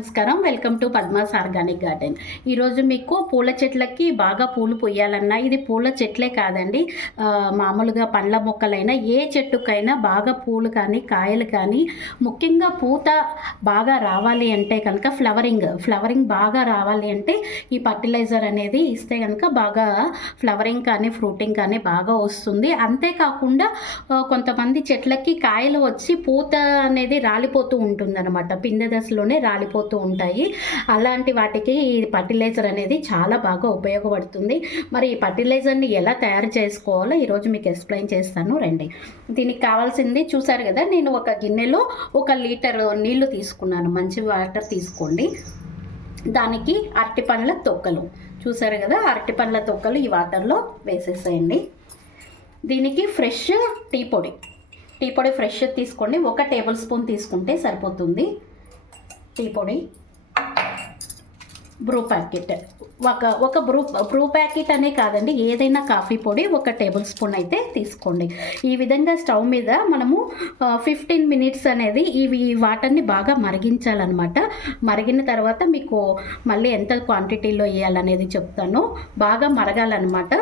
నమస్కారం. Welcome to Padma's organic garden. ఈరోజు మీకు పూల చెట్లకి బాగా పూలు పూయాలన్నా, ఇది పూల చెట్లే కాదండి, మామూలుగా పండ్ల మొక్కలైనా ఏ చెట్టుకైనా బాగా పూలు కానీ కాయలు కానీ, ముఖ్యంగా పూత బాగా రావాలి అంటే కనుక ఫ్లవరింగ్ బాగా రావాలి అంటే ఈ ఫర్టిలైజర్ అనేది ఇస్తే కనుక బాగా ఫ్లవరింగ్ కానీ ఫ్రూటింగ్ కానీ బాగా వస్తుంది. అంతేకాకుండా కొంతమంది చెట్లకి కాయలు వచ్చి పూత అనేది రాలిపోతూ ఉంటుందన్నమాట. పిందె దశలోనే రాలిపోతూ ఉంటాయి. అలాంటి వాటికి ఈ ఫర్టిలైజర్ అనేది చాలా బాగా ఉపయోగపడుతుంది. మరి ఈ ఫర్టిలైజర్ని ఎలా తయారు చేసుకోవాలో ఈరోజు మీకు ఎక్స్ప్లెయిన్ చేస్తాను రండి. దీనికి కావాల్సింది చూసారు కదా, నేను ఒక గిన్నెలో 1 లీటర్ నీళ్లు తీసుకున్నాను. మంచి వాటర్ తీసుకోండి. దానికి అరటి పండ్ల తొక్కలు చూసారు కదా, అరటి పండ్ల తొక్కలు ఈ వాటర్లో వేసేసేయండి. దీనికి ఫ్రెష్ టీ పొడి ఫ్రెష్ తీసుకోండి. 1 టేబుల్ స్పూన్ తీసుకుంటే సరిపోతుంది. టీ పొడి, బ్రూ ప్యాకెట్, ఒక బ్రూ ప్యాకెట్ అనే కాదండి, ఏదైనా కాఫీ పొడి 1 టేబుల్ స్పూన్ అయితే తీసుకోండి. ఈ విధంగా స్టవ్ మీద మనము 15 మినిట్స్ అనేది ఈ వాటర్ని బాగా మరిగించాలన్నమాట. మరిగిన తర్వాత మీకు మళ్ళీ ఎంత క్వాంటిటీలో వేయాలనేది చెప్తాను. బాగా మరగాలన్నమాట.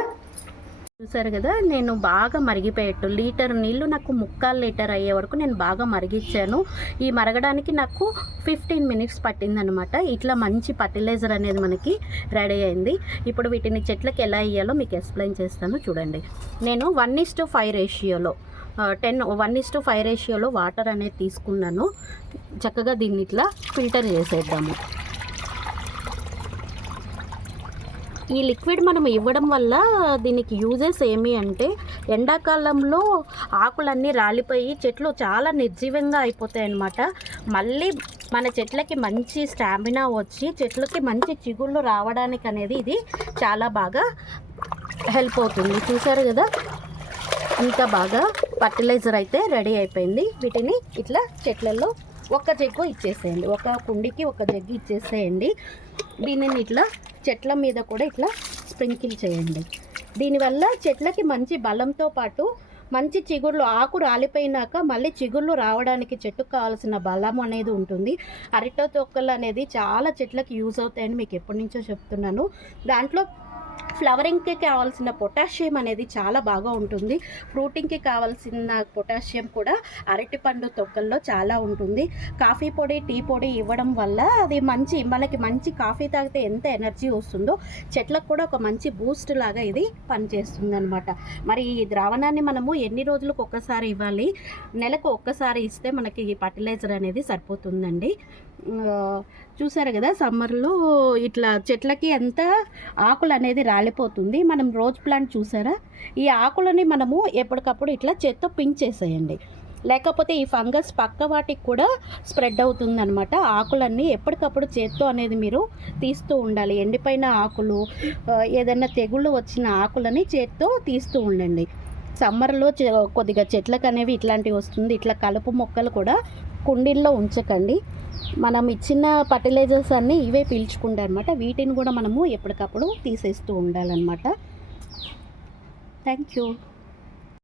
చూసారు కదా, నేను బాగా మరిగిపోయేట్టు లీటర్ నీళ్ళు నాకు 3/4 లీటర్ అయ్యే వరకు నేను బాగా మరిగించాను. ఈ మరగడానికి నాకు 15 మినిట్స్ పట్టిందనమాట. ఇట్లా మంచి ఫర్టిలైజర్ అనేది మనకి రెడీ అయింది. ఇప్పుడు వీటిని చెట్లకి ఎలా వేయాలో మీకు ఎక్స్ప్లెయిన్ చేస్తాను చూడండి. నేను 1:5 రేషియోలో 1:5 రేషియోలో వాటర్ అనేది తీసుకున్నాను. చక్కగా దీన్ని ఇట్లా ఫిల్టర్ చేసేద్దాము. ఈ లిక్విడ్ మనం ఇవ్వడం వల్ల దీనికి యూజెస్ ఏమి అంటే, ఎండాకాలంలో ఆకులన్నీ రాలిపోయి చెట్లు చాలా నిర్జీవంగా అయిపోతాయి అన్నమాట. మళ్ళీ మన చెట్లకి మంచి స్టామినా వచ్చి చెట్లకి మంచి చిగుళ్ళు రావడానికి అనేది ఇది చాలా బాగా హెల్ప్ అవుతుంది. చూసారు కదా, ఇంత బాగా ఫర్టిలైజర్ అయితే రెడీ అయిపోయింది. వీటిని ఇట్లా చెట్లలో 1 జగ్గు ఇచ్చేసేయండి. 1 కుండికి 1 జగ్గు ఇచ్చేసేయండి. దీనిని ఇట్లా చెట్ల మీద కూడా ఇట్లా స్ప్రింకిల్ చేయండి. దీనివల్ల చెట్లకి మంచి బలంతో పాటు మంచి చిగుళ్ళు, ఆకు రాలిపోయినాక మళ్ళీ చిగుళ్ళు రావడానికి చెట్టుకు కావాల్సిన బలం అనేది ఉంటుంది. అరటి తొక్కలు అనేది చాలా చెట్లకి యూజ్ అవుతాయని మీకు ఎప్పటి నుంచో చెప్తున్నాను. దాంట్లో ఫ్లవరింగ్కి కావాల్సిన పొటాషియం అనేది చాలా బాగా ఉంటుంది. ఫ్రూటింగ్కి కావాల్సిన పొటాషియం కూడా అరటి పండు తొక్కల్లో చాలా ఉంటుంది. కాఫీ పొడి, టీ పొడి ఇవ్వడం వల్ల అది మనకి మంచి కాఫీ తాగితే ఎంత ఎనర్జీ వస్తుందో చెట్లకు కూడా ఒక మంచి బూస్ట్ లాగా ఇది పనిచేస్తుంది అనమాట. మరి ఈ ద్రావణాన్ని మనము ఎన్ని రోజులకు ఒక్కసారి ఇవ్వాలి? నెలకు ఒక్కసారి ఇస్తే మనకి ఈ ఫర్టిలైజర్ అనేది సరిపోతుందండి. చూసారు కదా, సమ్మర్లో ఇట్లా చెట్లకి ఎంత ఆకులు అనేది రాలిపోతుంది. మనం రోజ్ ప్లాంట్ చూసారా, ఈ ఆకులని మనము ఎప్పటికప్పుడు ఇట్లా చేత్తో పింక్ చేసేయండి. లేకపోతే ఈ ఫంగస్ పక్క వాటికి కూడా స్ప్రెడ్ అవుతుంది అనమాట. ఆకులన్నీ ఎప్పటికప్పుడు చేత్తో అనేది మీరు తీస్తూ ఉండాలి. ఎండిపోయిన ఆకులు, ఏదైనా తెగుళ్ళు వచ్చిన ఆకులని చేత్తో తీస్తూ ఉండండి. సమ్మర్లో కొద్దిగా చెట్లకు అనేవి ఇట్లాంటివి వస్తుంది. ఇట్లా కలుపు మొక్కలు కూడా కుండీల్లో ఉంచకండి. మనం ఇచ్చిన ఫర్టిలైజర్స్ అన్నీ ఇవే పీల్చుకుంటాయి అనమాట. వీటిని కూడా మనము ఎప్పటికప్పుడు తీసేస్తూ ఉండాలన్నమాట. Thank you.